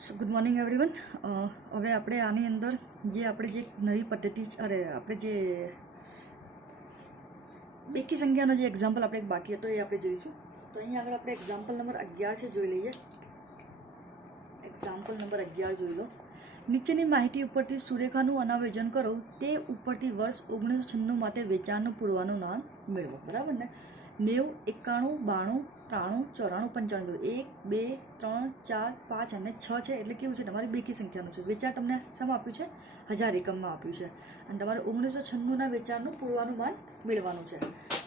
Good morning everyone. હવે આપણે આની અંદર જે નવી પદ્ધતિ આપણે જે બેકી સંખ્યાનો જે એક્ઝામ્પલ આપણે બાકી હતો એ આપણે જોઈશું. તો અહીં આગળ આપણે એક્ઝામ્પલ નંબર 11 છે, જોઈ લઈએ. એક્ઝામ્પલ નંબર 11 જોઈ લો. નીચેની માહિતી ઉપરથી સુરેખાનું અનાવેજન કરો. તે ઉપરથી વર્ષ 1996 માટે વેચાણનું પૂર્વાનું નામ મેળવો. બરાબર ને? 90, 91, 92, 93, 94, 1, 2, 3, 4, 5 અને 6 છે. એટલે કેવું છે, તમારી બેકી સંખ્યાનું છે. વેચાણ તમને શામાં આપ્યું છે? 1000 એકમમાં આપ્યું છે. અને તમારે 1996ના વેચાણનું પૂર્વાનુમાન મેળવવાનું છે.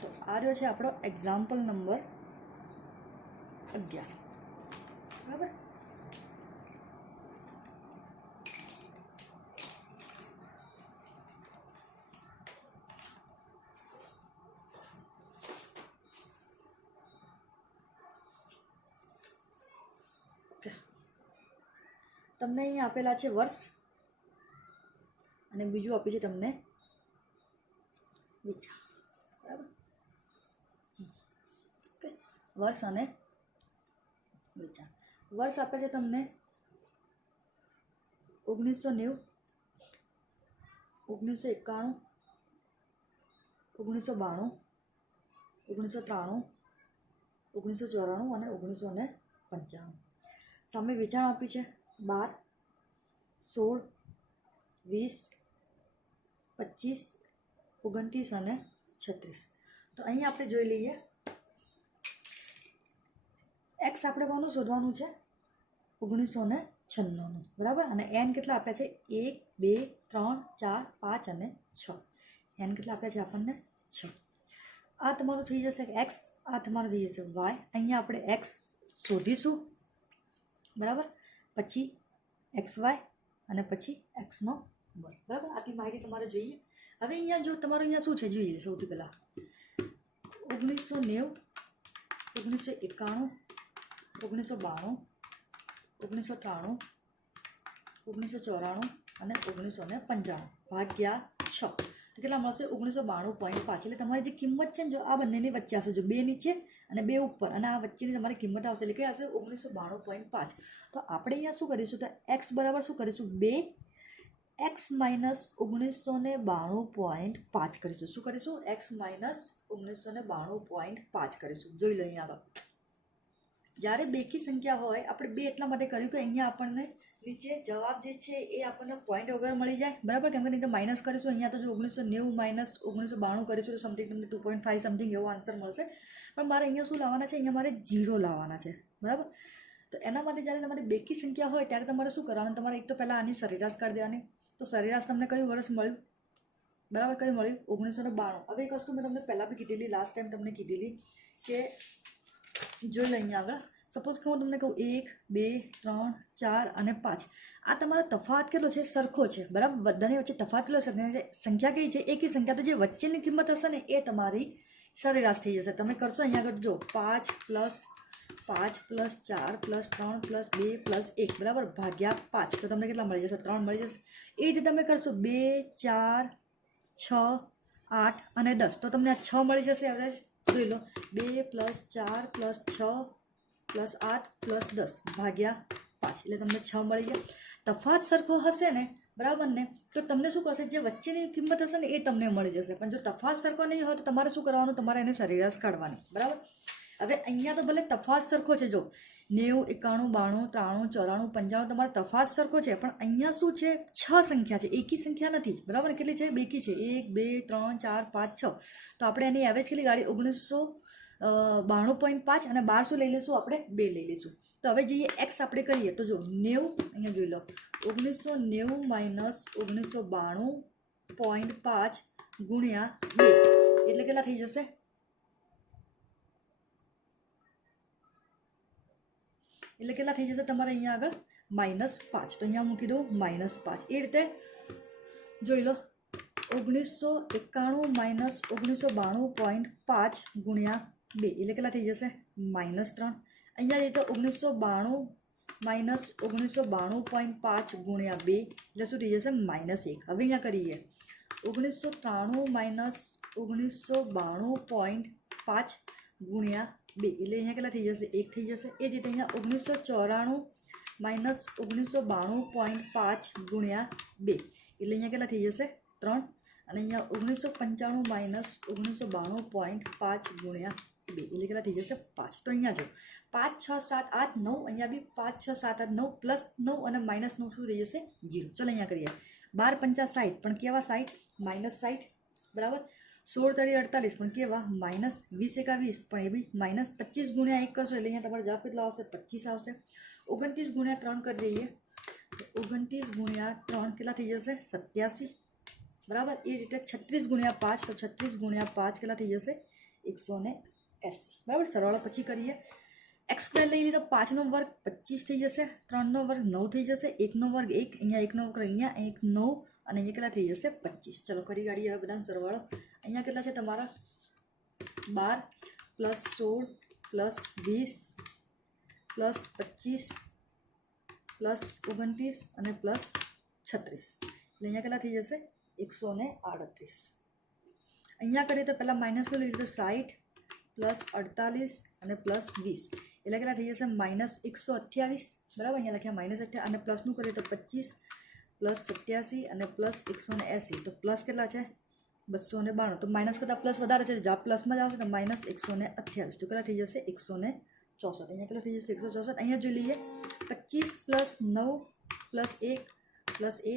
તો આ રહ્યો છે આપણો એક્ઝામ્પલ નંબર 11. બરાબર. તમને અહીં આપેલા છે વર્ષ અને બીજું આપ્યું છે તમને વેચાણ. બરાબર. ઓકે, વર્ષ અને વેચાણ. વર્ષ આપે છે તમને 1990, 1991, 1992, 1993, 1994 અને 1995. સામે વેચાણ આપ્યું છે 12, 16, 20, 25, 29 અને 36. તો અહીં આપણે જોઈ લઈએ. એક્સ આપણે કોનું શોધવાનું છે? 1996. બરાબર. અને એન કેટલા આપ્યા છે? 1, 2, 3, 4, 5 અને 6. એન કેટલા આપ્યા છે આપણને? 6. આ તમારું થઈ જશે એક્સ, આ તમારું થઈ જશે વાય. અહીંયા આપણે એક્સ શોધીશું. બરાબર. પછી એક્સ વાય અને પછી એક્સનો વાય. બરાબર. આટલી માહિતી તમારે જોઈએ. હવે અહીંયા જો તમારું અહીંયા શું છે જોઈએ. સૌથી પહેલાં 1990, 1991, 1992, 1993, 1994 અને 1995 ભાગ્યા 6. તો કેટલા મળશે? 1992.5. એટલે તમારી જે કિંમત છે ને, જો આ બંનેની વચ્ચે આવશે, જો 2 નીચે અને 2 ઉપર, અને આ વચ્ચેની તમારી કિંમત આવશે. એટલે કે આવશે 1992.5. તો આપણે અહીંયા શું કરીશું? તો એક્સ બરાબર શું કરીશું? 2 એક્સ માઇનસ 1992.5 કરીશું. શું કરીશું? એક્સ માઇનસ 1992.5 કરીશું. જોઈ લો અહીંયા આગળ. જ્યારે બેકી સંખ્યા હોય, આપણે 2 એટલા માટે કર્યું કે અહીંયા આપણને નીચે જવાબ જે છે એ આપણને પોઈન્ટ વગર મળી જાય. બરાબર. કેમ કે નહીં તો માઇનસ કરીશું. અહીંયા તો જો 1990 માઇનસ 1992 કરીશું તો સમથિંગ તમને 2.5 સમથિંગ એવો આન્સર મળશે. પણ મારે અહીંયા શું લાવવાના છે? અહીંયા મારે 0 લાવવાના છે. બરાબર. તો એના માટે જ્યારે તમારી બેકી સંખ્યા હોય ત્યારે તમારે શું કરવાનું? તમારે એક તો પહેલાં આની સરેરાશ કરી દેવાની. તો સરેરાશ તમને કયું વર્ષ મળ્યું? બરાબર. કયું મળ્યું? 1992. હવે એક વસ્તુ મેં તમને પહેલાં બી કીધેલી, લાસ્ટ ટાઈમ તમને કીધેલી કે જોઈ લો અહીંયા આગળ. સપોઝ કે હું તમને કહું 1, 2, 3, 4 અને 5. આ તમારો તફાવત કેટલો છે? સરખો છે. બરાબર. બધાની વચ્ચે તફાવત કેટલો છે? સંખ્યા કઈ છે? એકી સંખ્યા. તો જે વચ્ચેની કિંમત હશે ને એ તમારી સરેરાશ થઈ જશે. તમે કરશો અહીંયા આગળ જો 5 + 5 + 4 + 3 + 2 + 1 બરાબર ભાગ્યા 5. તો તમને કેટલા મળી જશે? 3 મળી જશે. એ જ તમે કરશો 2, 4, 6, 8 અને 10. તો તમને આ 6 મળી જશે એવરેજ. જોઈ લો 2 + 4 + 6 + 8 + 10 ભાગ્યા 5. એટલે તમને 6 મળી જાય. તફાવત સરખો હશે ને, બરાબર ને, તો તમને શું કરશે? જે વચ્ચેની કિંમત હશે ને એ તમને મળી જશે. પણ જો તફાવત સરખો નહીં હોય તો તમારે શું કરવાનું? તમારે એને સરેરાશ કાઢવાની. બરાબર. હવે અહીંયા તો ભલે તફાવત સરખો છે, જો 90, 91, 92, 93, 94 તમારો તફાવત સરખો છે, પણ અહીંયા શું છે? 6 સંખ્યા છે, એકી સંખ્યા નથી. બરાબર. કેટલી છે? બેકી છે. 1, 2, 3, 4, 5, 6. તો આપણે એની એવરેજ કેટલી ગાડી? 1992.5 અને 12 શું લઈ લઈશું? આપણે 2 લઈ લઈશું. તો હવે જઈએ એક્સ આપણે કરીએ તો જો 90, અહીંયા જોઈ લો 1990 માઇનસ 1992.5 ગુણ્યા 2 એટલે કેટલા થઈ જશે? એટલે કેટલા થઈ જશે તમારે અહીંયા આગળ? -5. તો અહીંયા મૂકી દઉં -5. એ રીતે જોઈ લો 1991 માઇનસ 1992.5 ગુણ્યા 2 એટલે કેટલા થઈ જશે? -3. અહીંયા જઈએ તો 1992 માઇનસ 1992.5 ગુણ્યા 2 એટલે શું થઈ જશે? -1. હવે અહીંયા કરીએ 1993 માઇનસ 1992.5 ગુણ્યા 2 એટલે અહીંયા કેટલા થઈ જશે? 1 થઈ જશે. એ જ રીતે અહીંયા 1994 માઇનસ 1992.5 ગુણ્યા 2 એટલે અહીંયા કેટલા થઈ જશે 3 અને અહીંયા 1995 માઇનસ 1992.5 ગુણ્યા 2 એટલે કેટલા થઈ જશે 5. તો અહીંયા જો 5 6 7 8 9 અહીંયા બી 5 6 7 8 9 પ્લસ 9 અને માઇનસ 9 શું થઈ જશે 0. ચલો અહીંયા કરીએ 12 5 60 પણ કેવા 60 માઇનસ 60 બરાબર. 16 તરી 48 પણ કેવા માઇનસ 20 એકા 20 પણ એ બી માઇનસ 25 ગુણ્યા 1 કરશો એટલે અહીંયા તમારો જવાબ કેટલો આવશે 25 આવશે. 29 ગુણ્યા 3 કરી દઈએ તો 29 ગુણ્યા 3 કેટલા થઈ જશે 87 બરાબર. એ રીતે 36 ગુણ્યા 5 તો 36 ગુણ્યા 5 કેટલા થઈ જશે 180 બરાબર. સરવાળો પછી કરીએ. એક્સ સ્ક્વેર લઈ લીધો 5નો વર્ગ 25 થઈ જશે, 3નો વર્ગ 9 થઈ જશે, 1નો વર્ગ 1 અહીંયા 1નો વર્ગ અહીંયા 1 9 અને અહીંયા કેટલા થઈ જશે 25. ચલો કરી કાઢીએ હવે બધાનો સરવાળો. અહીંયા કેટલા છે તમારા 12 પ્લસ 16 પ્લસ 20 પ્લસ 25 પ્લસ 29 અને પ્લસ 36 એટલે અહીંયા કેટલા થઈ જશે 138. અહીંયા કરીએ તો પહેલાં માઇનસનું લઈ લીધું 60 પ્લસ 48 અને પ્લસ 20 એટલે કેટલા થઈ જશે માઇનસ 128 બરાબર. અહીંયા લખ્યા માઇનસ 28 અને પ્લસનું કરીએ તો 25 પ્લસ 87 અને પ્લસ 180 તો પ્લસ કેટલા છે 292. તો માઇનસ કરતાં પ્લસ વધારે છે, જવાબ પ્લસમાં જ આવશે કે માઇનસ 128 તો કેટલા થઈ જશે 164. અહીંયા કેટલા થઈ જશે 164. અહીંયા જોઈ લઈએ 25 પ્લસ 9 પ્લસ 1 પ્લસ 1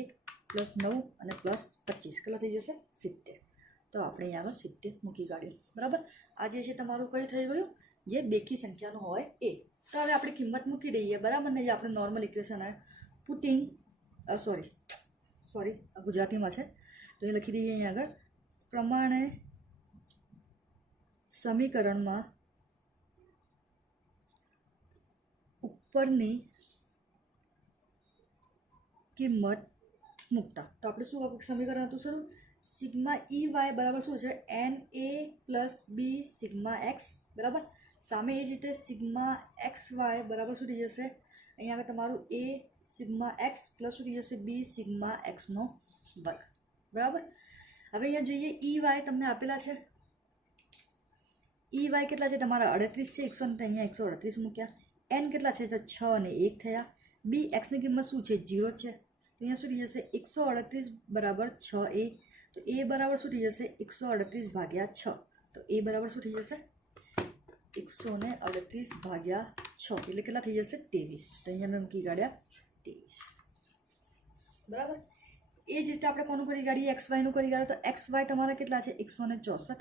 પ્લસ 9 અને પ્લસ 25 કેટલા થઈ જશે 70. તો આપણે અહીંયા આગળ 70 મૂકી કાઢ્યું બરાબર. આ જે છે તમારું કઈ થઈ ગયું જે બેકી સંખ્યાનું હોય એ. તો હવે આપણે કિંમત મૂકી દઈએ બરાબર ને. જે આપણે નોર્મલ ઇક્વેશન આવે પુટિંગ સોરી ગુજરાતીમાં છે તો એ લખી દઈએ અહીંયા આગળ પ્રમાણે સમીકરણમાં ઉપરની કિંમત મૂકતા. તો આપણે શું સમીકરણ હતું શરૂ સિગ્મા ઈ વાય બરાબર શું છે એન એ પ્લસ બી સિગ્મા એક્સ બરાબર. સામે એ જ રીતે સિગ્મા એક્સ વાય બરાબર શું થઈ જશે અહીંયા આગળ તમારું એ સિગ્મા એક્સ પ્લસ શું થઈ જશે બી સિગ્મા એક્સનો વર્ગ બરાબર. હવે અહીંયા જોઈએ ઈ વાય તમને આપેલા છે. ઈ વાય કેટલા છે તમારા 38 છે 100 અહીંયા 138 મૂક્યા. એન કેટલા છે તો 6 અને 1 થયા. બી એક્સની કિંમત શું છે 0 છે તો અહીંયા શું થઈ જશે 138 બરાબર 6 એ. તો એ બરાબર શું થઈ જશે 138 ભાગ્યા 6 તો એ બરાબર શું થઈ જશે 138 ભાગ્યા 6 એટલે કેટલા થઈ જશે 23. તો અહીંયા મેં મૂકી કાઢ્યા 23 બરાબર. એ જ રીતે આપણે કોનું કરી કાઢીએ એક્સ વાયનું કરી કાઢીએ તો એક્સ વાય તમારા કેટલા છે 164.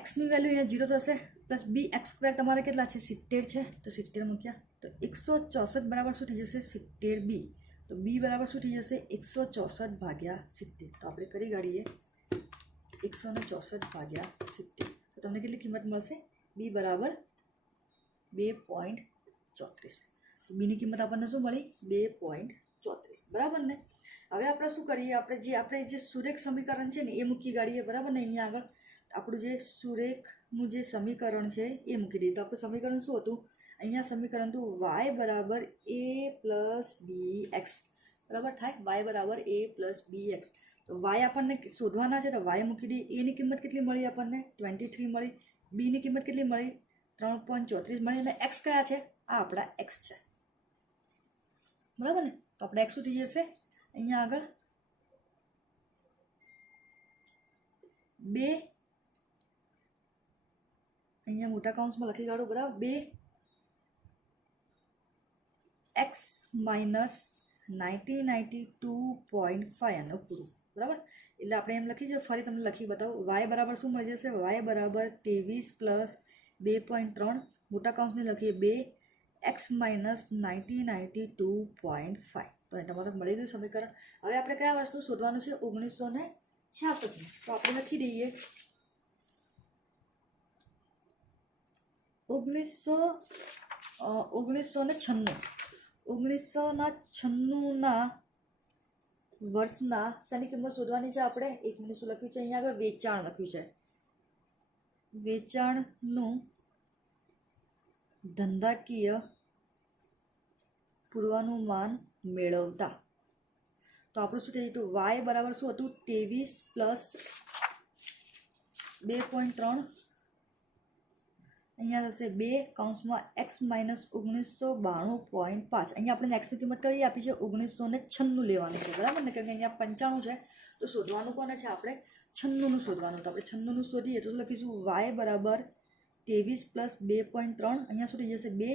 એક્સની વેલ્યુ અહીંયા 0 થશે પ્લસ બી એક્સ સ્ક્વેર તમારે કેટલા છે 70 છે તો 70 મૂક્યા તો 164 બરાબર શું થઈ જશે 70 બી. તો બી બરાબર શું થઈ જશે 164 ભાગ્યા 70. તો આપણે કરી કાઢીએ 164 ભાગ્યા 70 તો તમને કેટલી કિંમત મળશે બી બરાબર 2.34. બીની કિંમત આપણને શું મળી 2.34 બરાબર ને. હવે આપણે શું કરીએ આપણે જે સુરેખ સમીકરણ છે ને એ મૂકી કાઢીએ બરાબર ને. અહીંયા આગળ આપણું જે સુરેખનું જે સમીકરણ છે એ મૂકી દઈએ. તો આપણું સમીકરણ શું હતું અહીંયા સમીકરણ હતું વાય બરાબર એ પ્લસ બી એક્સ બરાબર થાય વાય બરાબર એ પ્લસ બી એક્સ. તો વાય આપણને શોધવાના છે તો વાય મૂકી દઈએ. એની કિંમત કેટલી મળી આપણને 23 મળી. બીની કિંમત કેટલી મળી 3.34 મળી અને એક્સ કયા છે આ આપણા એક્સ છે બરાબર ને. તો આપણે એક્સ શું થઈ જશે અહીંયા આગળ 2 અહીંયા મોટા કૌંસમાં લખી કાઢો બરાબર 2 એક્સ માઇનસ 1992.5 આનું પૂરું બરાબર. એટલે આપણે એમ લખી દઈએ ફરી તમને લખી બતાવું વાય બરાબર શું મળી જશે વાય બરાબર 23 પ્લસ 2.3 મોટા કૌંસને લખીએ 2 એક્સ માઇનસ 1992.5. તો એ તમારે મળી ગયું સમીકરણ. હવે આપણે કયા વર્ષનું શોધવાનું છે 1966. તો આપણે લખી દઈએ 1996ના વર્ષના શેની કિંમત શોધવાની છે આપણે 1 મિનિટ શું લખ્યું છે અહીંયા આગળ વેચાણ લખ્યું છે. વેચાણનું ધંધાકીય પૂર્વાનુમાન મેળવતા. તો આપણું શું થઈ હતું વાય બરાબર શું હતું 23 પ્લસ 2.3 અહીંયા થશે 2 કૌંસમાં x માઇનસ 1992.5. અહીંયા આપણે એક્સની કિંમત કઈ આપી છે 1996 લેવાનું છે બરાબર ને, કારણ કે અહીંયા 95 છે તો શોધવાનું કોને છે આપણે 96નું શોધવાનું. તો આપણે 96નું શોધીએ તો લખીશું y બરાબર 23 પ્લસ 2.3. અહીંયા શું થઈ જશે 2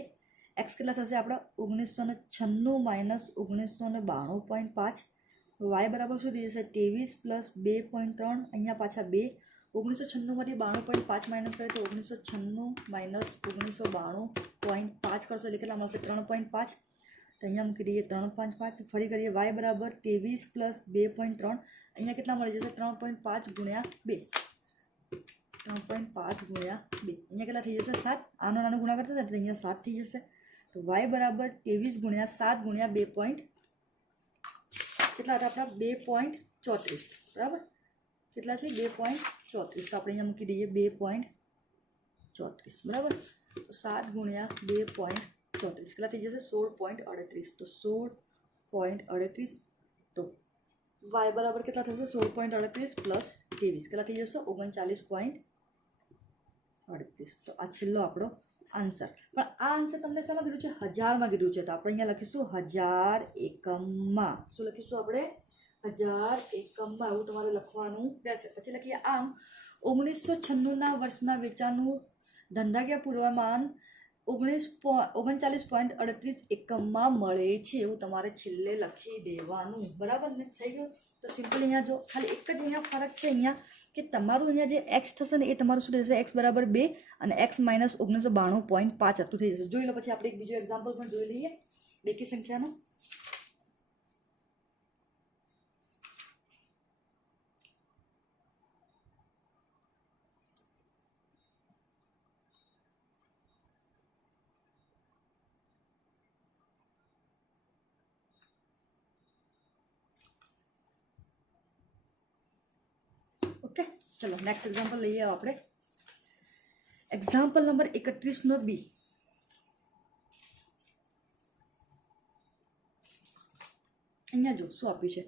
એક્સ કેટલા થશે આપણે 1996 માઇનસ 1992.5. વાય બરાબર શું થઈ જશે 23 પ્લસ 2.3. અહીંયા પાછા 2 1996માંથી 92.5 માઇનસ કરે તો 1996 માઇનસ 1992.5 કરશો એટલે કેટલા મળશે 3.5. તો અહીંયા મૂકી દઈએ 3.5. ફરી કરીએ વાય બરાબર 23 પ્લસ 2.3. અહીંયા કેટલા મળી જશે 3.5 ગુણ્યા 2. 3.5 ગુણ્યા 2 અહીંયા કેટલા થઈ જશે 7. આનો નાનો ગુણાકાર થશે એટલે અહીંયા 7 થઈ જશે. તો વાય બરાબર 23 ગુણ્યા 7 ગુણ્યા 2. કેટલા હતા આપણા 2.34 બરાબર. કેટલા છે 2.34. તો આપણે અહીંયા મૂકી દઈએ 2.34 બરાબર. તો 7 ગુણ્યા 2.34 કેટલા થઈ જશે 16.38. તો 16.38. તો વાય બરાબર કેટલા થશે 16.38 પ્લસ 23 કેટલા થઈ જશે 39.38. તો આ છેલ્લો આપણો આન્સર. પણ આ આન્સર તમને શામાં કીધું છે 1000માં કીધું છે. તો આપણે અહીંયા લખીશું 1000 એકમમાં. શું લખીશું આપણે 1000 એકમમાં એવું તમારે લખવાનું રહેશે. પછી લખીએ આમ 1996ના વર્ષના વેચાણનું ધંધાકીય પૂર્વમાન 39.38 એકમમાં મળે છે એવું તમારે છેલ્લે લખી દેવાનું બરાબર ને. થઈ ગયું. તો સિમ્પલ અહીંયા જો ખાલી એક જ અહીંયા ફરક છે અહીંયા કે તમારું અહીંયા જે એક્સ થશે ને એ તમારું શું થશે એક્સ બરાબર 2 અને એક્સ માઇનસ 1992.5 હતું થઈ જશે. જોઈ લો. પછી આપણે એક બીજો એક્ઝામ્પલ પણ જોઈ લઈએ બેકી સંખ્યાનું. ઓકે ચલો નેક્સ્ટ એક્ઝામ્પલ લઈએ આપણે. એક્ઝામ્પલ નંબર 31નો બી. અહીંયા જો શું આપ્યું છે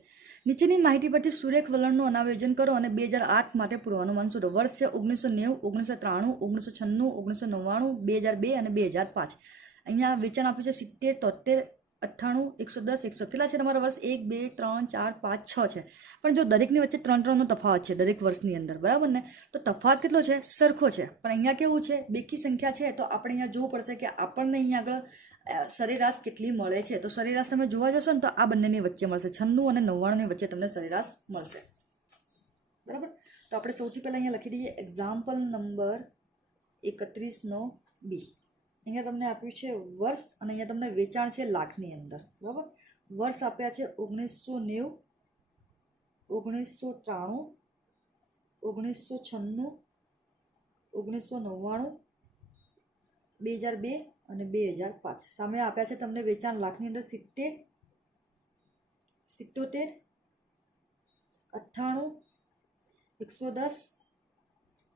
નીચેની માહિતી પરથી સુરેખ વલણનું અનાયોજન કરો અને 2008 માટે પૂર્વાનુમાન શોધો. વર્ષ છે 1990, 1993, 1996, 1999, 2002 અને 2005. અહીંયા વેચાણ આપ્યું છે 70, 73, 98, 110, 100. કેટલા છે તમારા વર્ષ 1, 2, 3, 4, 5, 6 છે. પણ જો દરેકની વચ્ચે 3-3નો તફાવત છે દરેક વર્ષની અંદર બરાબર ને. તો તફાવત કેટલો છે સરખો છે. પણ અહીંયા કેવું છે બેકી સંખ્યા છે તો આપણે અહીંયા જોવું પડશે કે આપણને અહીંયા આગળ સરેરાશ કેટલી મળે છે. તો સરેરાશ તમે જોવા જશો ને તો આ બંનેની વચ્ચે મળશે 96 અને 99ની વચ્ચે તમને સરેરાશ મળશે બરાબર. તો આપણે સૌથી પહેલાં અહીંયા લખી દઈએ એક્ઝામ્પલ નંબર 31નો બી. અહીંયા તમને આપ્યું છે વર્ષ અને અહીંયા તમને વેચાણ છે લાખની અંદર બરાબર. વર્ષ આપ્યા છે 1990, 1993, 1996, 1999, 2002 અને 2005. સામે આપ્યા છે તમને વેચાણ લાખની અંદર 70, 77, 98, 110,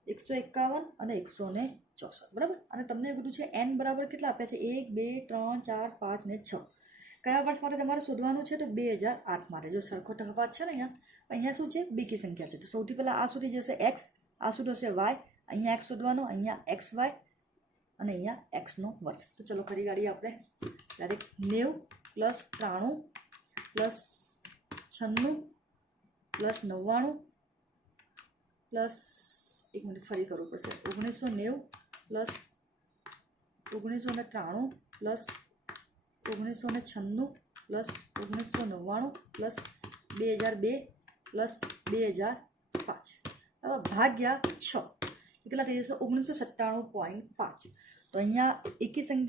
151 અને 164 બરાબર. અને તમને એવું કીધું છે એન બરાબર કેટલા આપ્યા છે 1, 2, 3, 4, 5 ને 6. કયા વર્ષ માટે તમારે શોધવાનું છે તો 2008 માટે. જો સરખો તફાવત છે ને અહીંયા શું છે બેકી સંખ્યા છે. તો સૌથી પહેલાં આ શું થઈ જશે એક્સ, આ શું થશે વાય. અહીંયા એક્સ શોધવાનો, અહીંયા એક્સ વાય અને અહીંયા એક્સનો વર્ગ. તો ચલો ફરી ગાડી આપણે direct 90 plus 93 plus 96 plus 99 plus એક મિનિટ ફરી કરવું પડશે 1990 plus 1993 plus 1996 plus 1999 plus 2002 plus 2005 હવે ભાગ્યા 6 કેટલા થઈ જશે 1997.5. તો અહીંયા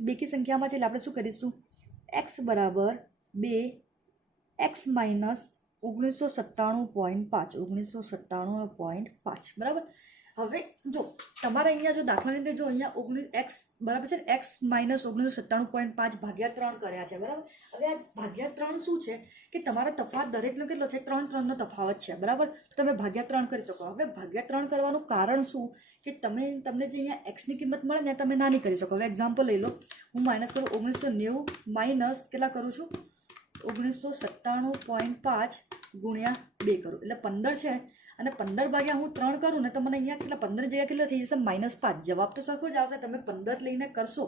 બેકી સંખ્યામાં છે એટલે આપણે શું કરીશું એક્સ બરાબર 2 એક્સ માઇનસ 1997.5 1997.5 બરાબર. હવે જો તમારે અહીંયા જો દાખલાની અંદર જો અહીંયા એક્સ બરાબર છે ને એક્સ માઇનસ 1997.5 ભાગ્યા 3 કર્યા છે બરાબર. હવે આ ભાગ્યા 3 શું છે કે તમારા તફાવત દરેકનો કેટલો છે 3-3નો તફાવત છે બરાબર. તો તમે ભાગ્યા 3 કરી શકો. હવે ભાગ્યા 3 કરવાનું કારણ શું કે તમને જે અહીંયા એક્સની કિંમત મળે ને તમે નાની કરી શકો. હવે એક્ઝામ્પલ લઈ લો હું માઇનસ કરું 1990 માઇનસ કેટલા કરું છું -1997.5 ગુણ્યા 2 કરું એટલે 15 છે અને 15 ભાગ્યા હું 3 કરું ને તો મને અહીંયા કેટલા 15 જગ્યા કેટલા થઈ જશે -5. જવાબ તો સરખો જ આવશે. તમે 15 લઈને કરશો,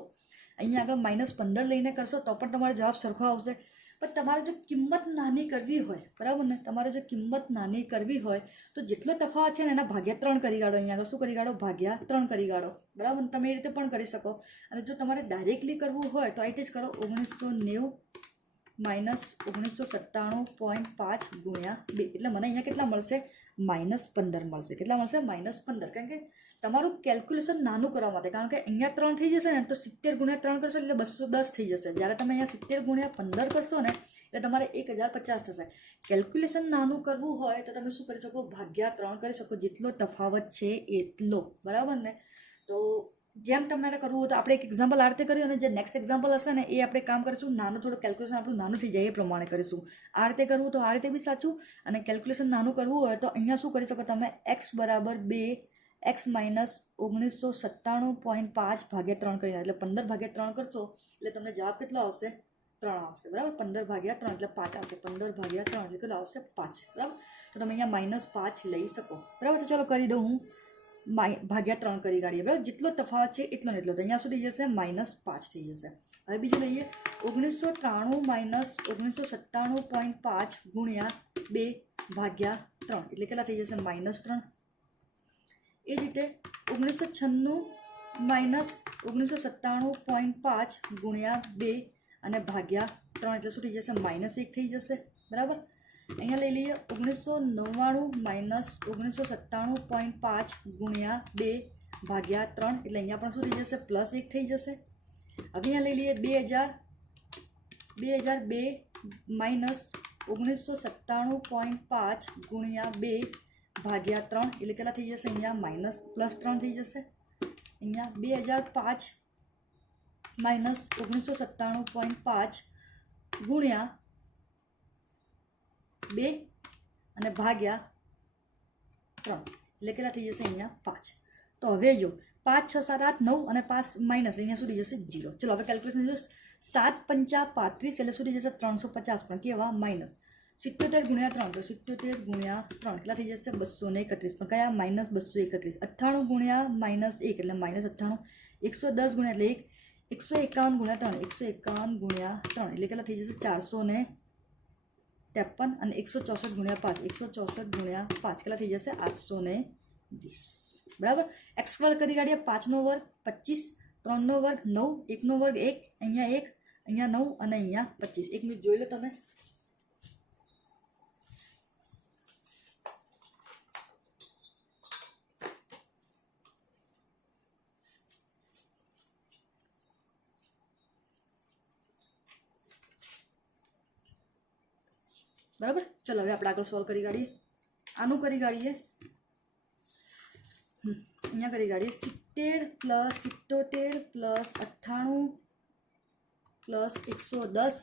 અહીંયા આગળ -15 લઈને કરશો તો પણ તમારો જવાબ સરખો આવશે. પણ તમારે જો કિંમત નાની કરવી હોય, બરાબર ને, તમારે જો કિંમત નાની કરવી હોય તો જેટલો તફાવત છે ને એના ભાગ્યા 3 કરી કાઢો. અહીંયા આગળ શું કરી કાઢો? ભાગ્યા 3 કરી કાઢો. બરાબર, તમે એ રીતે પણ કરી શકો. અને જો તમારે ડાયરેક્ટલી કરવું હોય તો આ રીતે જ કરો. 1990 -1997.5 ગુણ્યા 2 એટલે મને અહીંયા કેટલા મળશે? -15 મળશે. કેટલા મળશે? -15. કારણ કે તમારું કેલ્ક્યુલેશન નાનું કરવા માટે, કારણ કે અહીંયા 3 થઈ જશે ને તો 70 ગુણ્યા 3 કરશો એટલે 210 થઈ જશે. જ્યારે તમે અહીંયા 70 ગુણ્યા 15 કરશો ને એટલે તમારે 1050 થશે. કેલ્ક્યુલેશન નાનું કરવું હોય તો તમે શું કરી શકો? ભાગ્યા 3 કરી શકો. જેટલો તફાવત છે એટલો. બરાબર ને? તો જેમ તમારે કરવું હોય તો આપણે એક એક્ઝામ્પલ આ રીતે કર્યું અને જે નેક્સ્ટ એક્ઝામ્પલ હશે ને એ આપણે કામ કરીશું. નાનું થોડું કેલ્ક્યુલેશન આપણું નાનું થઈ જાય એ પ્રમાણે કરીશું. આ રીતે કરવું તો આ રીતે બી સાચું, અને કેલ્ક્યુલેશન નાનું કરવું હોય તો અહીંયા શું કરી શકો તમે? x બરાબર 2 x માઇનસ 1997.5 ભાગ્યા 3 કરી, એટલે 15 ભાગ્યા 3 કરશો એટલે તમને જવાબ કેટલો આવશે? 3 આવશે. બરાબર, 15 ભાગ્યા 3 એટલે 5 આવશે. 15 ભાગ્યા 3 એટલે કેટલો આવશે? 5. બરાબર, તો તમે અહીંયા -5 લઈ શકો. બરાબર, તો ચાલો કરી દઉં હું. ભાગ્યા 3 કરી કાઢીએ. બરાબર, જેટલો તફાવત છે એટલો ને એટલો. તો અહીંયા શું થઈ જશે? -5 થઈ જશે. હવે બીજું લઈએ. 1993 -1997.5 ગુણ્યા 2 ભાગ્યા 3 એટલે કેટલા થઈ જશે? -3. એ જ રીતે 1996 -1997.5 ગુણ્યા 2 અને ભાગ્યા 3 એટલે શું થઈ જશે? -1 થઈ જશે. બરાબર, અહીંયા લઈ લઈએ. 1999 -1997.5 ગુણ્યા 2 ભાગ્યા 3 એટલે અહીંયા પણ શું થઈ જશે? +1 થઈ જશે. હવે અહીંયા લઈ લઈએ 2002 -1997.5 ગુણ્યા 2 ભાગ્યા 3 એટલે કેટલા થઈ જશે? અહીંયા +3 થઈ જશે. અહીંયા 2005 -1997.5 ગુણ્યા 2 અને ભાગ્યા 3 એટલે કેટલા થઈ જશે? અહીંયા 5. તો હવે જો 5 6 7 8 9 અને 5 માઇનસ અહીંયા સુધી જશે 0. ચલો હવે કેલ્ક્યુલેશન જો 7 5 35 એટલે સુધી જશે 350, પણ કેવા? માઇનસ. 77 ગુણ્યા 3 તો 77 ગુણ્યા 3 કેટલા થઈ જશે? 231, પણ કયા? -231. 98 ગુણ્યા -1 એટલે -98. 110 ગુણ્યા એટલે 1. 151 ગુણ્યા 3 151 ગુણ્યા 3 એટલે કેટલા થઈ જશે? 453. અને 164 ગુણ્યા 5 164 ગુણ્યા 5 કેટલા થઈ જશે? 820. બરાબર, એક્સ સ્ક્વેર કરી કાઢીએ. 5 નો વર્ગ 25, 3 નો વર્ગ 9, 1 નો વર્ગ 1, અહીંયા 1, અહીંયા 9 અને અહીંયા 25. 1 મિનિટ જોઈ લો તમે. બરાબર, ચલો હવે આપણે આગળ સોલ્વ કરી કાઢીએ. આનું કરી કાઢીએ. અહીંયા કરી કાઢીએ. 70 + 77 + 98 + 110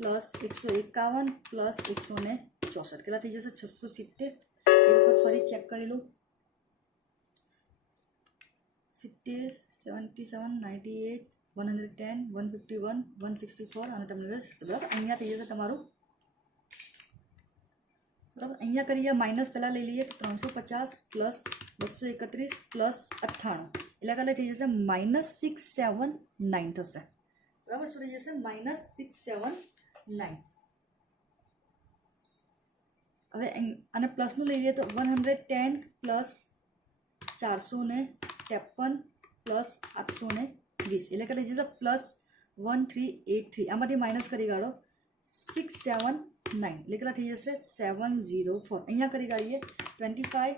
+ 151 + 164 કેટલા થઈ જશે? 670. એક વખત ફરી ચેક કરી લો. 70 77 98 110 151 164 અને તમને બરાબર અહીંયા થઈ જશે તમારું. બરાબર, અહીંયા કરીએ માઇનસ પહેલાં લઈ લઈએ તો 350 + 231 + 98 એટલે કેટલા થઈ જશે? -679 થશે. બરાબર, શું થઈ જશે? -679. હવે અને પ્લસનું લઈ લઈએ તો 110 + 453 + 820 એટલે કેટલા જશે? +1383. આમાંથી માઇનસ કરી કાઢો. 679 એટલે કેટલા થઈ જશે? 704. અહીંયા કરી કાઢીએ. 25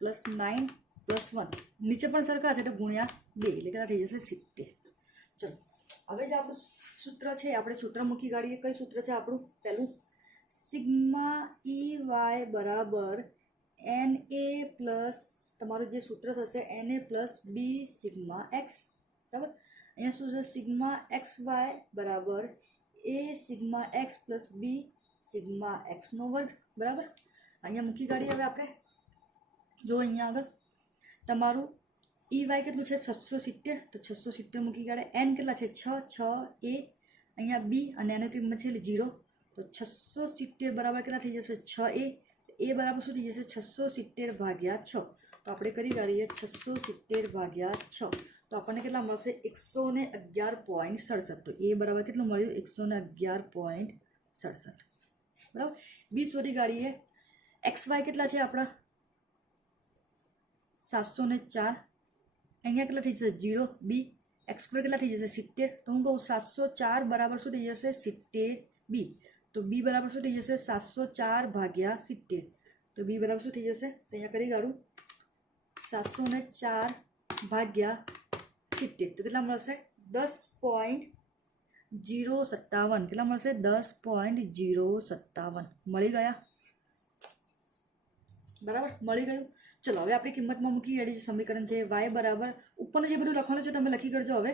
+ 9 + 1 નીચે પણ સરખા છે તો ગુણ્યા 2 એટલે કેટલા થઈ જશે? 70. ચલો હવે જે આપણું સૂત્ર છે આપણે સૂત્ર મૂકી કાઢીએ. કઈ સૂત્ર છે આપણું? પહેલું σ EY બરાબર NA પ્લસ તમારું જે સૂત્ર થશે NA + B σx. બરાબર, અહીંયા શું છે? σxy બરાબર A σx + B σx². બરાબર, અહીંયા મૂકી કાઢીએ. હવે આપણે જો અહીંયા આગળ તમારું EY કેટલું છે? 670. તો 670 મૂકી કાઢે. N કેટલા છે? 6 6 A અહીંયા બી અને એની કિંમત છે 0, તો 670 બરાબર કેટલા થઈ જશે 6a. એ બરાબર શું થઈ જશે 670 ભાગ્યા 6. તો આપણે કરી કાઢીએ 670 ભાગ્યા 6, તો આપણને કેટલા મળશે 111.67. તો એ બરાબર કેટલું મળ્યું 111.67. બરાબર. બી શોધી કાઢીએ. એક્સ વાય કેટલા છે આપણા 704. અહીંયા કેટલા થઈ જશે 0. બી એક્સ સ્ક્વેર કેટલા થઈ જશે 70. તો હું કહું 704 બરાબર શું થઈ જશે 70 બી. તો બી બરાબર શું થઈ જશે 704 ભાગ્યા 70. તો બી બરાબર શું થઈ જશે તો અહીંયા કરી કાઢું 704 ભાગ્યા 70. તો કેટલા મળશે 10.057. કેટલા મળશે 10.057. મળી ગયા. બરાબર મળી ગયું. ચલો હવે આપણી કિંમતમાં મૂકી એડી સમીકરણ છે વાય બરાબર ઉપરનું જે બધું લખવાનું છે તમે લખી કરજો. હવે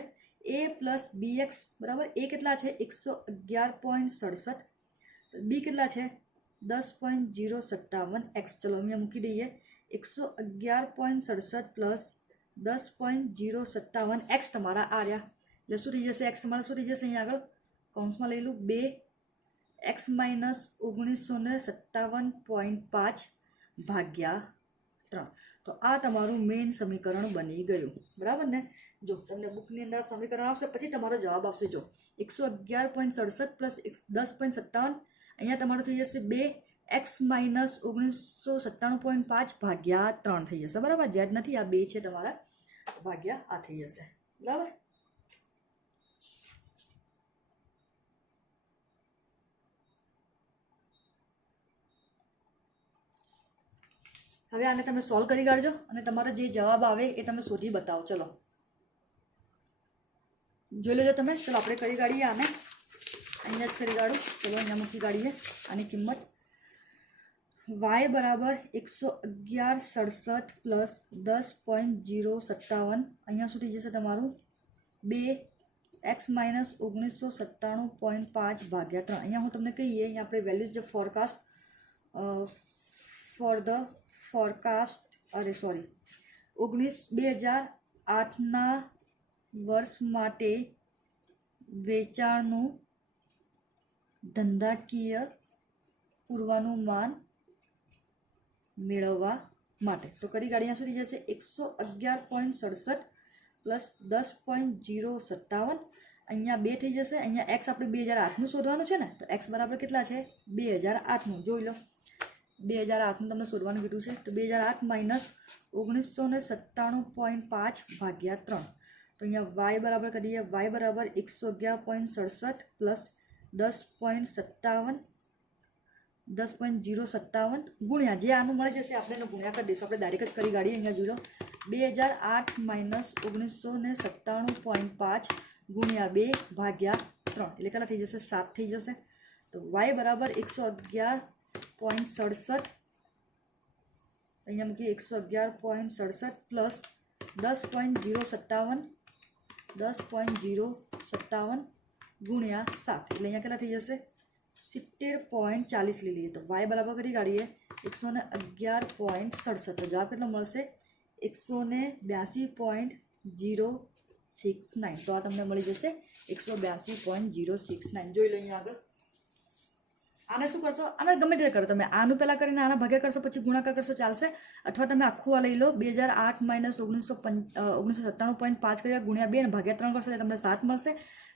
એ પ્લસ બી એક્સ બરાબર એ કેટલા છે 111.67. બી કેટલા છે 10.057 એક્સ. ચલો અહીંયા મૂકી દઈએ 111.67 પ્લસ 10.057 એક્સ તમારા આ રહ્યા. એટલે શું થઈ જશે એક્સ તમારા શું થઈ જશે અહીંયા આગળ કૌંસમાં લઈ લઉં 2 એક્સ માઇનસ 1957.5 ભાગ્યા 3. તો આ તમારું મેઇન સમીકરણ બની ગયું. બરાબર ને. જો તમને બુકની અંદર સમીકરણ આવશે પછી તમારો જવાબ આવશે. જો 111.67 પ્લસ 10.57 અહીંયા તમારું થઈ જશે 2 એક્સ માઇનસ 1997.5 ભાગ્યા 3 થઈ જશે. બરાબર. જ્યાં નથી આ 2 છે તમારા ભાગ્યા આ થઈ જશે. બરાબર. હવે આને તમે સોલ્વ કરી કાઢજો અને તમારો જે જવાબ આવે એ તમે શોધી બતાવો. ચલો જોઈ લેજો તમે. ચલો આપણે કરી કાઢીએ આને. અહીંયા જ કરી કાઢું. ચલો અહીંયા મૂકી કાઢીએ આની કિંમત. વાય બરાબર 111.67 પ્લસ 10.057. અહીંયા શું થઈ જશે તમારું 2 એક્સ માઇનસ 1997.5 ભાગ્યા 3. અહીંયા હું તમને કહીએ અહીંયા આપણે values the forecast for the forecast 2008ના વર્ષ માટે વેચાણનું ધંધાકીય પૂર્વાનુમાન મેળવવા માટે. તો કરી કાઢીને શું થઈ જશે 111.67 પ્લસ 10.057. અહીંયા 2 થઈ જશે. અહીંયા એક્સ આપણે 2008નું શોધવાનું છે ને. તો એક્સ બરાબર કેટલા છે 2008નું. જોઈ લો 2008નું તમને શોધવાનું કીધું છે. તો 2008 માઇનસ 1997.5 ભાગ્યા 3. તો અહીંયા વાય બરાબર કરીએ. વાય બરાબર 111.67 પ્લસ 10.057 ગુણ્યા જે આનું મળી જશે આપણે એનો ગુણ્યા કરી દઈશું. આપણે ડાયરેક્ટ જ કરી કાઢીએ. અહીંયા જોઈ લો 2008 માઇનસ 1997.5 ગુણ્યા 2 ભાગ્યા 3 એટલે કેટલા થઈ જશે 7 થઈ જશે. તો વાય બરાબર 111.67 અહીંયા મૂકીએ 111.67 પ્લસ 10.057 ગુણ્યા 7 એટલે અહીંયા કેટલા થઈ જશે 70.40 લઈ લઈએ. તો વાય બરાબર કરી કાઢીએ 111.67. તો જવાબ કેટલો મળશે 182.069. તો આ તમને મળી જશે 182.069. જોઈ લો અહીંયા આગળ. આને શું કરશો આને ગમે તે કરો તમે. આનું પહેલાં કરીને આના ભાગ્યા કરશો પછી ગુણાકાર કરશો ચાલશે. અથવા તમે આખું આ લઈ લો 2008 માઇનસ 1997.5 કર્યા ગુણ્યા 2 અને ભાગ્યા 3 કરશો એટલે તમને 7 મળશે.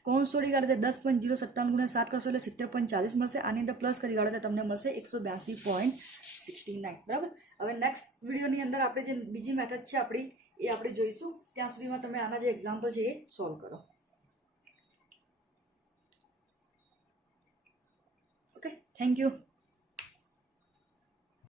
કૌંસ છોડી કાઢે 10.057 ગુણ્યા 7 કરશો એટલે 70.40 મળશે. આની અંદર પ્લસ કરી કાઢો તમને મળશે 182.69. બરાબર. હવે નેક્સ્ટ વિડીયોની અંદર આપણે જે બીજી મેથડ છે આપણી એ આપણે જોઈશું. ત્યાં સુધીમાં તમે આના જે એક્ઝામ્પલ છે એ સોલ્વ કરો. Okay, thank you.